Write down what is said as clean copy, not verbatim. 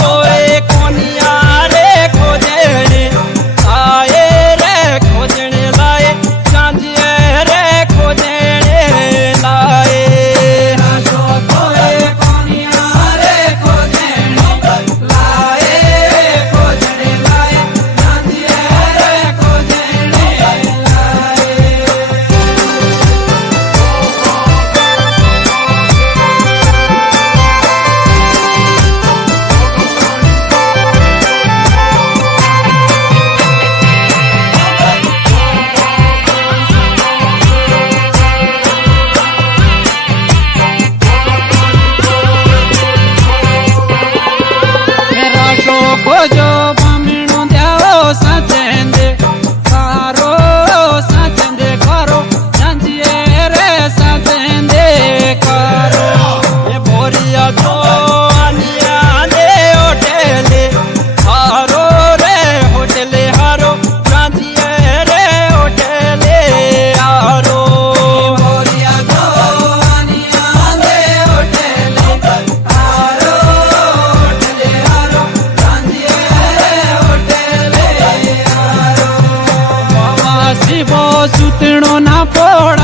तो एक कोनिया रे खोजने आए रे खोजने लाए सांझे रे खोजने लाए राजो तो एक कोनिया रे खोजने लाए खोजने लाए सांझे रे खोजने लाए खोजो बामणो द्याओ साचेंदे कारो साचेंदे कारो सांझे रे साचेंदे कारो ये बोरिया तो आनिया दे होटले हारो रे होटले हारो सांझे रे होटले हारो बोरिया तो आनिया दे होटले हारो होटले हारो शिवो सुतणो ना पोड़ा